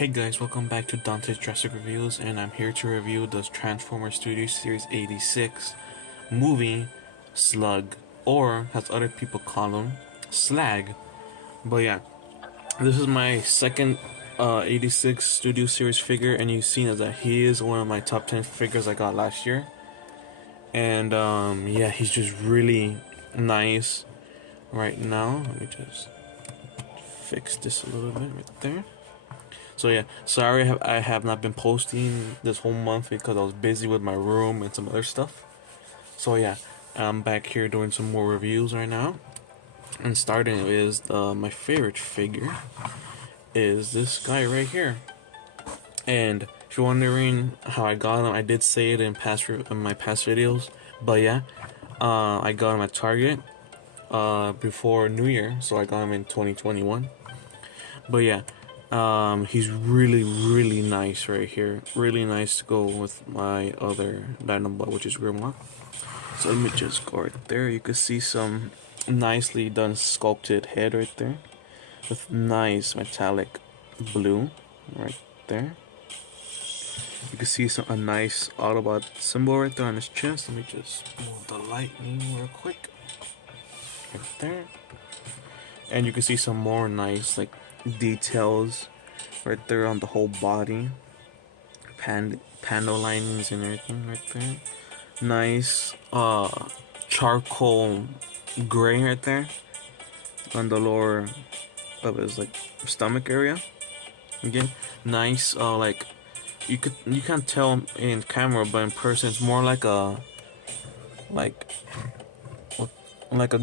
Hey guys, welcome back to Untitled Chapter Reviews, and I'm here to review the Transformers Studio Series 86 movie Slug, or as other people call him, Slag. But yeah, this is my second 86 Studio Series figure, and you've seen that he is one of my top 10 figures I got last year. And yeah, he's just really nice right now. Let me just fix this a little bit right there. So yeah, sorry I have not been posting this whole month because I was busy with my room and some other stuff. So yeah, I'm back here doing some more reviews right now. And starting is my favorite figure is this guy right here. And if you're wondering how I got him, I did say it in my past videos. But yeah, I got him at Target before New Year, so I got him in 2021. But yeah. He's really nice right here. Really nice to go with my other Dino Mode, which is Grimlock. So let me just go right there. You can see some nicely done sculpted head right there, with nice metallic blue right there. You can see a nice Autobot symbol right there on his chest. Let me just move the lightning real quick. Right there. And you can see some more nice details right there on the whole body, panel linings and everything right there. Nice charcoal gray right there on the lower of his stomach area. Again, nice you can't tell in camera, but in person it's more like a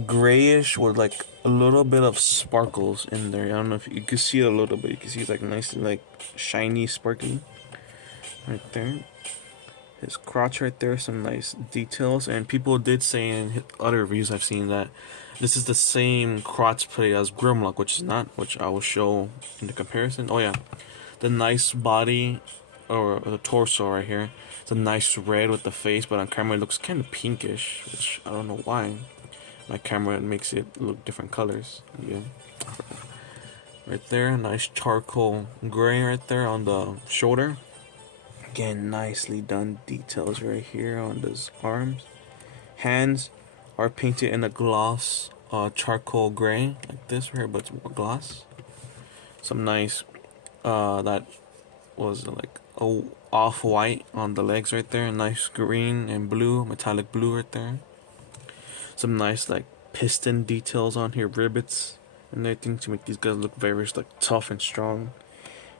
grayish with a little bit of sparkles in there. I don't know if you can see it a little bit. You can see it's nicely shiny, sparkly right there. His crotch right there, some nice details. And people did say in other reviews I've seen that this is the same crotch plate as Grimlock, which is not, which I will show in the comparison. Oh yeah, the nice body or the torso right here. It's a nice red with the face, but on camera it looks kind of pinkish, which I don't know why. My camera makes it look different colors. Yeah, right there, nice charcoal gray right there on the shoulder. Again, nicely done details right here on his arms. Hands are painted in a gloss charcoal gray like this right here, but it's more gloss. Some nice that was off-white on the legs right there. Nice green and blue, metallic blue right there. Some nice piston details on here, rivets and everything to make these guys look very tough and strong.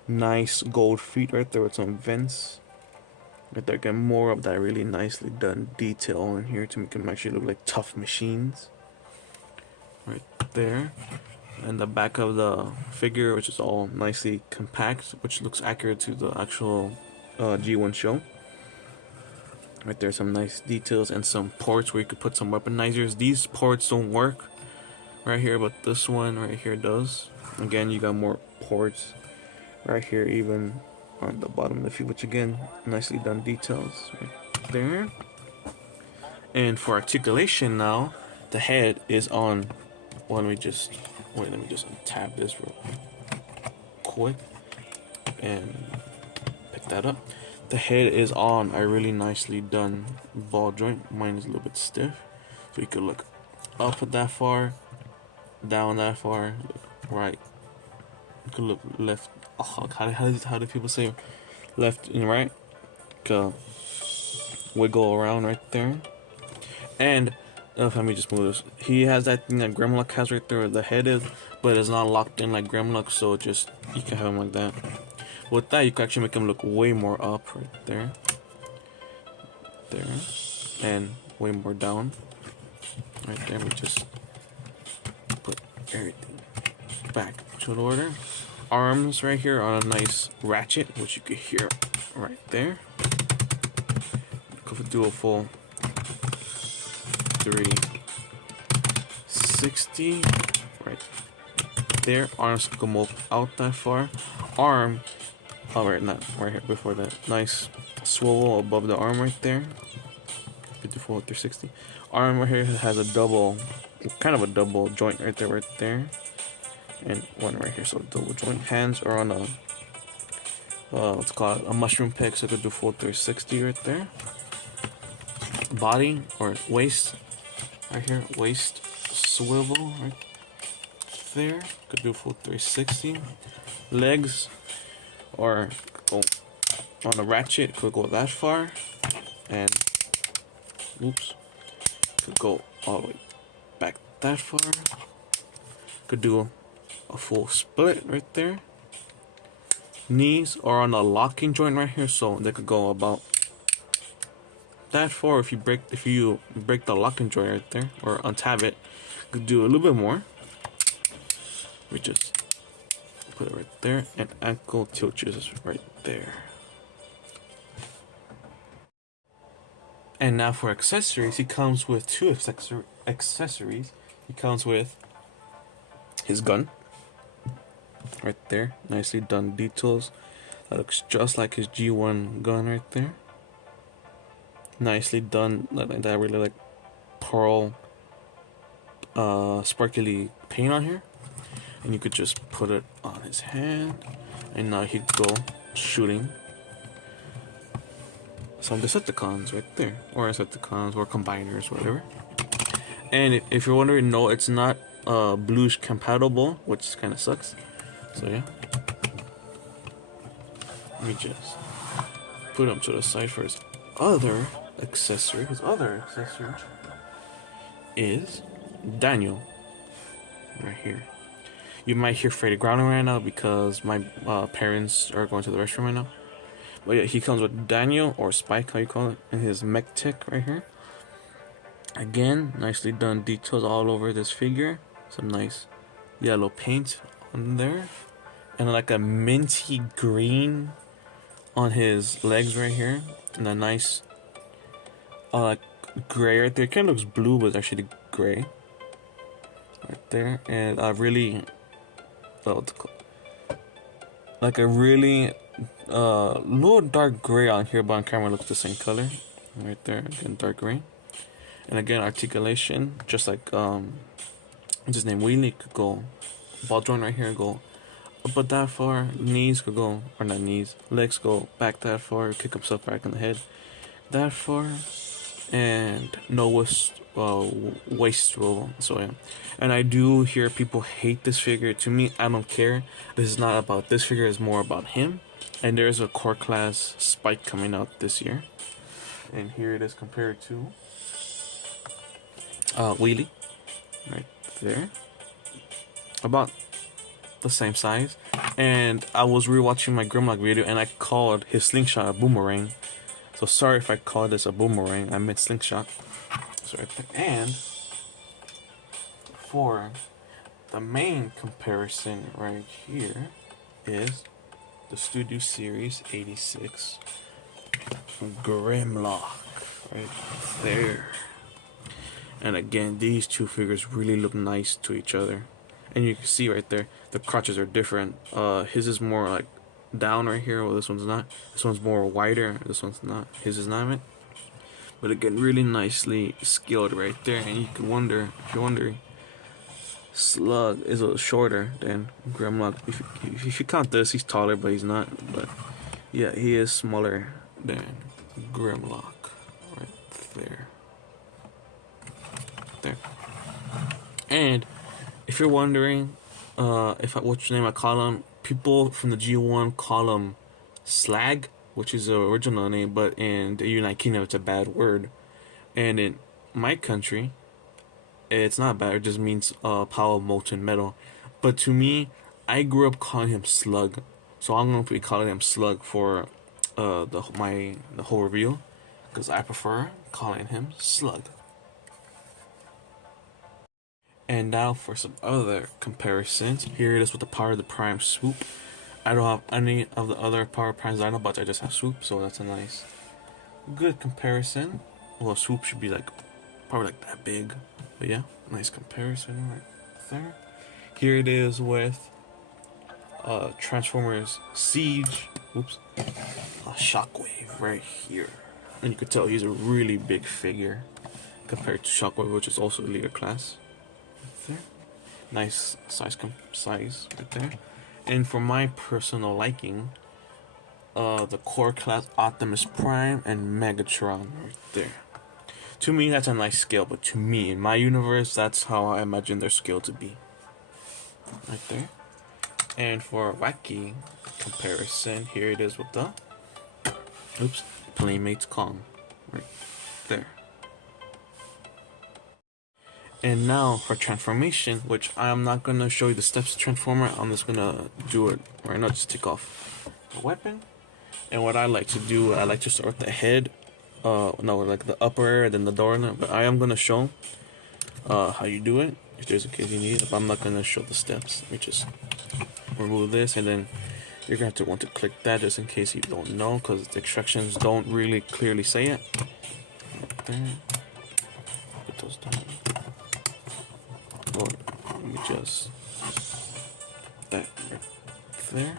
Nice gold feet right there with some vents right there. Get more of that really nicely done detail on here to make them actually look like tough machines right there. And the back of the figure, which is all nicely compact, which looks accurate to the actual G1 show. Right there, some nice details and some ports where you could put some weaponizers. These ports don't work right here, but this one right here does. Again, you got more ports right here, even on the bottom of the feet, which again, nicely done details right there. And for articulation now, the head is on. Well, let me just untap this real quick and pick that up. The head is on a really nicely done ball joint. Mine is a little bit stiff, so you could look up that far, down that far, look right. You could look left. Oh, how do people say left and right? Wiggle around right there. And let me just move this. He has that thing that Grimlock has right there. The head is, but it's not locked in like Grimlock, so you can have him like that. With that, you can actually make him look way more up right there, and way more down right there. We just put everything back to the order. Arms right here on a nice ratchet, which you could hear right there. Do a full 360 right there. Arms can move out that far. Arm. Alright, not right here before that. Nice swivel above the arm right there. 54 360. Arm right here has a kind of a double joint right there, and one right here, so double joint. Hands are on a let's call it a mushroom peg, so it could do full 360 right there. Body or waist, right here, waist swivel right there, could do full 360. Legs, or go on a ratchet, could go that far, and oops, could go all the way back that far. Could do a full split right there. Knees are on a locking joint right here, so they could go about that far. If you break the locking joint right there or untab it, could do a little bit more. We just put it right there, and ankle tilts is right there. And now for accessories, he comes with two accessories. He comes with his gun right there, nicely done details. That looks just like his G1 gun right there. Nicely done, like that, really like pearl sparkly paint on here. And you could just put it on his hand, and now he'd go shooting some Decepticons right there, or Decepticons, or combiners, whatever. And if you're wondering, no, it's not bluish compatible, which kind of sucks. So yeah, let me just put him to the side for his other accessory. His other accessory is Daniel right here. You might hear Freddy growling right now because my parents are going to the restroom right now. But yeah, he comes with Daniel, or Spike, how you call it, and his mech tech right here. Again, nicely done details all over this figure. Some nice yellow paint on there, and like a minty green on his legs right here, and a nice gray right there. It kind of looks blue, but it's actually gray right there, and a really like a really little dark gray on here, but on camera looks the same color right there. Again, dark gray. And again, articulation, just like what's his name, Wheelie, could go ball joint right here, go up but that far. Knees could go, or not knees, legs go back that far, kick himself back in the head that far, and no waist roll. So yeah, and I do hear people hate this figure. To me, I don't care. This is not about this figure, it's more about him. And there's a core class Spike coming out this year, and here it is compared to Wheelie right there, about the same size. And I was rewatching my Grimlock video, and I called his slingshot a boomerang. So sorry if I called this a boomerang, I meant slingshot. So right there. And for the main comparison right here is the Studio Series 86 Grimlock right there. And again, these two figures really look nice to each other. And you can see right there, the crotches are different. His is more like down right here, while this one's not. This one's more wider, this one's not. His is not. But again, really nicely scaled right there. And you can wonder, if you're wondering, Slug is a little shorter than Grimlock. If you count this, he's taller, but he's not. But yeah, he is smaller than Grimlock right there. There. And if you're wondering, which name I call him, people from the G1 call him Slag, which is the original name, but in the United Kingdom it's a bad word, and in my country it's not bad. It just means pile of molten metal. But to me, I grew up calling him Slug, so I'm gonna be calling him Slug for the whole review, because I prefer calling him Slug. And now for some other comparisons. Here it is with the Power of the Prime Swoop. I don't have any of the other Power Primes I know, but I just have Swoop, so that's a nice, good comparison. Well, Swoop should be like probably like that big, but yeah, nice comparison right there. Here it is with Transformers Siege. Oops, a Shockwave right here, and you could tell he's a really big figure compared to Shockwave, which is also a leader class. There. Nice size right there. And for my personal liking, the core class Optimus Prime and Megatron right there. To me, that's a nice scale, but to me, in my universe, that's how I imagine their scale to be. Right there. And for a wacky comparison, here it is with the Playmates Kong. Right there. And now for transformation, which I'm not going to show you the steps to transformer, I'm just going to do it right now, just take off the weapon. And what I like to do, I like to start with the head, no, like the upper area, then the door, but I am going to show how you do it, if there's in case you need it, but I'm not going to show the steps. Let me just remove this, and then you're going to want to click that just in case you don't know, because the instructions don't really clearly say it. Right there. Put those down. Or let me just that right there.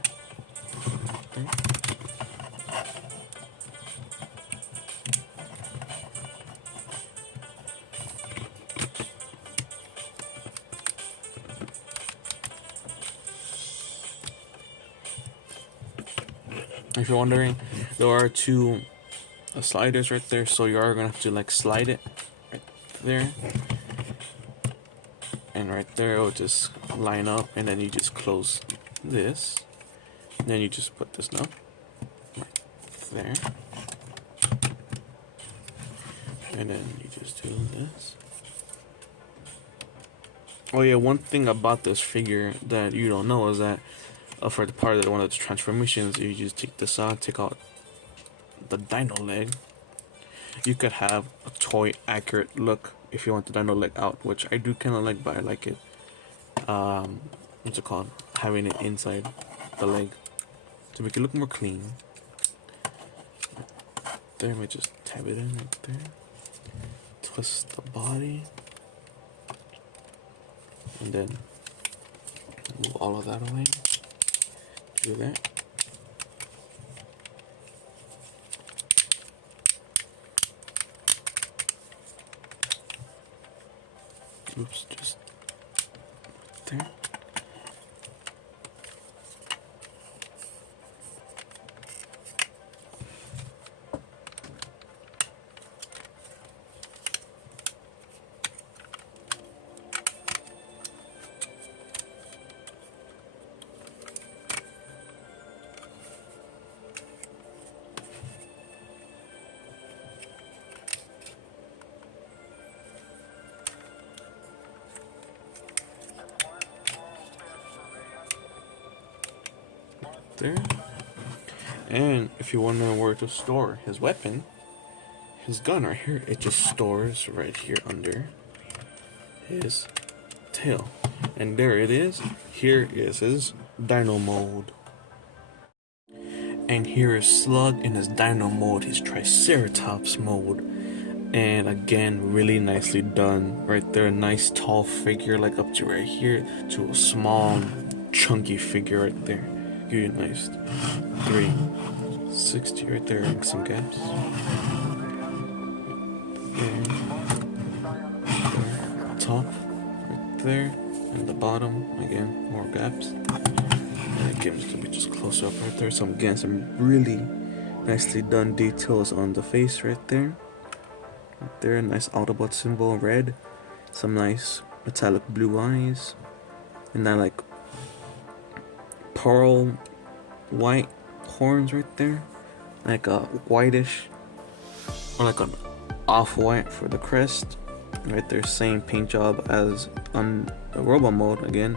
If you're wondering, there are two sliders right there, so you are gonna have to like slide it right there, and right there it'll just line up, and then you just close this, and then you just put this down right there, and then you just do this. Oh yeah, one thing about this figure that you don't know is that for the part of one of the transformations, you just take this out, take out the dino leg. You could have a toy accurate look if you want the dino leg out, which I do kind of like, but I like it. What's it called? Having it inside the leg to make it look more clean. There, let me just tab it in right there. Twist the body, and then move all of that away. Do that. Oops, just there. There. And if you wonder where to store his weapon, his gun right here, it just stores right here under his tail. And there it is. Here is his Dino Mode. And here is Slug in his Dino Mode, his Triceratops mode. And again, really nicely done. Right there, a nice tall figure, like up to right here, to a small, chunky figure right there. Give you a nice 360 right there, and some gaps. And there, top right there, and the bottom again, more gaps. And again, it's gonna be just close up right there. Some really nicely done details on the face right there. Right there, nice Autobot symbol, red. Some nice metallic blue eyes, and then like pearl white horns right there, like a whitish or like an off-white for the crest right there. Same paint job as on the Robo Mode. Again,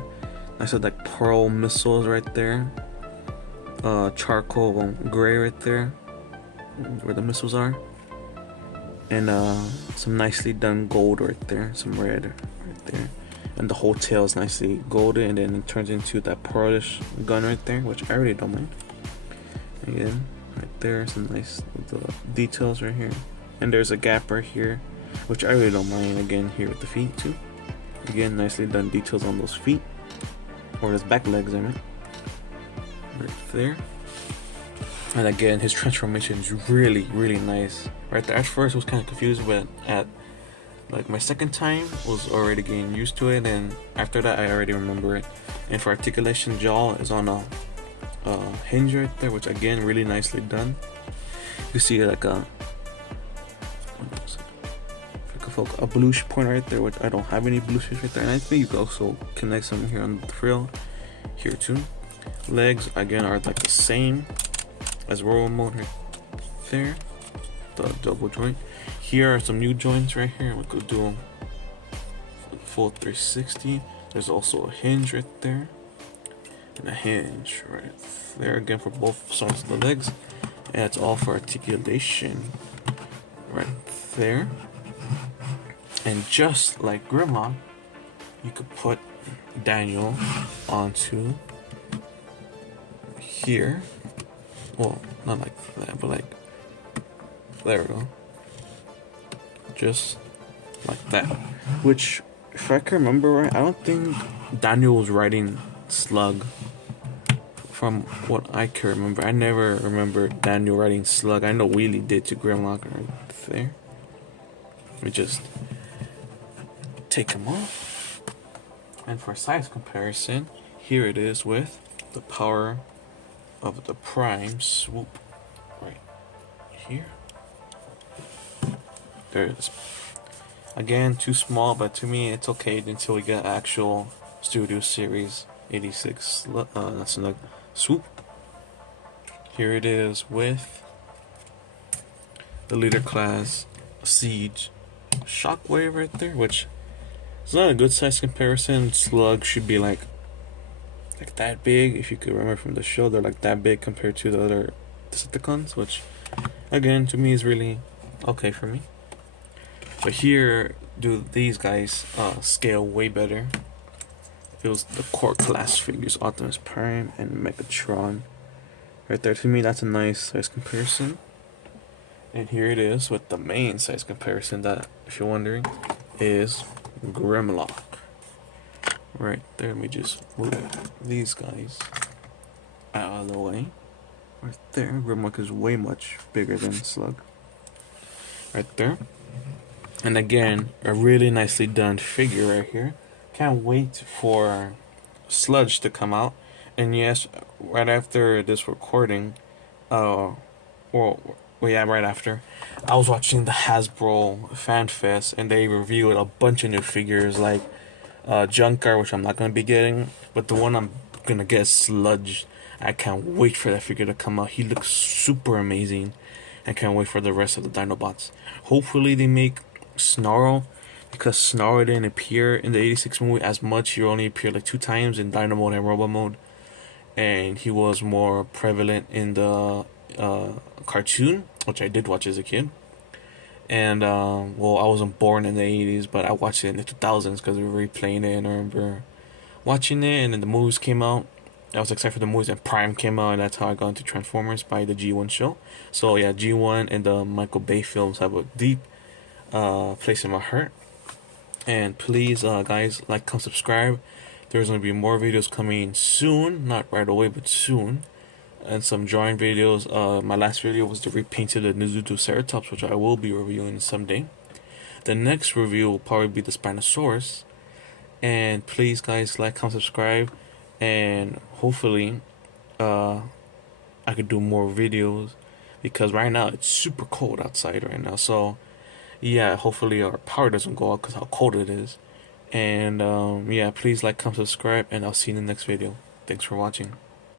I said like pearl missiles right there, charcoal gray right there where the missiles are, and some nicely done gold right there, some red right there. And the whole tail is nicely golden, and then it turns into that pearlish gun right there, which I really don't mind. Again, right there, some nice details right here. And there's a gap right here, which I really don't mind. Again, here with the feet too. Again, nicely done details on those feet, or those back legs, I mean. Right there. And again, his transformation is really, really nice. Right there, at first I was kind of confused, but at like my second time was already getting used to it, and after that I already remember it. And for articulation, jaw is on a hinge right there, which again really nicely done. You see like a bluish point right there, which I don't have any bluishes right there, and I think you can also connect some here on the frill here too. Legs again are like the same as Robo Mode right there, the double joint. Here are some new joints right here. We could do full 360. There's also a hinge right there and a hinge right there again for both sides of the legs, and it's all for articulation right there. And just like Grimlock, you could put Daniel onto here. Well, not like that, but like there we go. Just like that. Which, if I can remember right, I don't think Daniel was riding Slug. From what I can remember, I never remember Daniel riding Slug. I know Wheelie did to Grimlock right there. We just take them off, and for size comparison, here it is with the power of the prime swoop right here. There it is. Again, too small, but to me it's okay until we get actual Studio Series 86 that's Slug swoop. Here it is with the leader class Siege Shockwave right there, which it's not a good size comparison. Slug should be like that big. If you could remember from the show, they're like that big compared to the other Decepticons, which again to me is really okay for me. But here, do these guys scale way better. It was the core class figures, Optimus Prime and Megatron. Right there, to me that's a nice size comparison. And here it is with the main size comparison that, if you're wondering, is Grimlock. Right there, let me just move these guys out of the way. Right there, Grimlock is way much bigger than Slug. Right there. And again, a really nicely done figure right here. Can't wait for Sludge to come out. And yes, right after this recording, right after, I was watching the Hasbro Fan Fest, and they revealed a bunch of new figures like Junker, which I'm not gonna be getting, but the one I'm gonna get is Sludge. I can't wait for that figure to come out. He looks super amazing. I can't wait for the rest of the Dinobots. Hopefully they make Snarl, because Snarl didn't appear in the 86 movie as much. He only appeared like 2 times in Dino Mode and Robo Mode, and he was more prevalent in the cartoon, which I did watch as a kid. And well, I wasn't born in the 80s, but I watched it in the 2000s because we were replaying it, and I remember watching it. And then the movies came out. I was excited for the movies, and Prime came out, and that's how I got into Transformers by the G1 show. So yeah, G1 and the Michael Bay films have a deep place in my heart. And please, guys, like, comment, subscribe. There's going to be more videos coming soon, not right away, but soon. And some drawing videos. My last video was the repainted of the Nizuto Ceratops, which I will be reviewing someday. The next review will probably be the Spinosaurus. And please, guys, like, comment, subscribe. And hopefully, I could do more videos, because right now it's super cold outside right now. So yeah, hopefully our power doesn't go out because how cold it is. And yeah, please like, comment, subscribe, and I'll see you in the next video. Thanks for watching.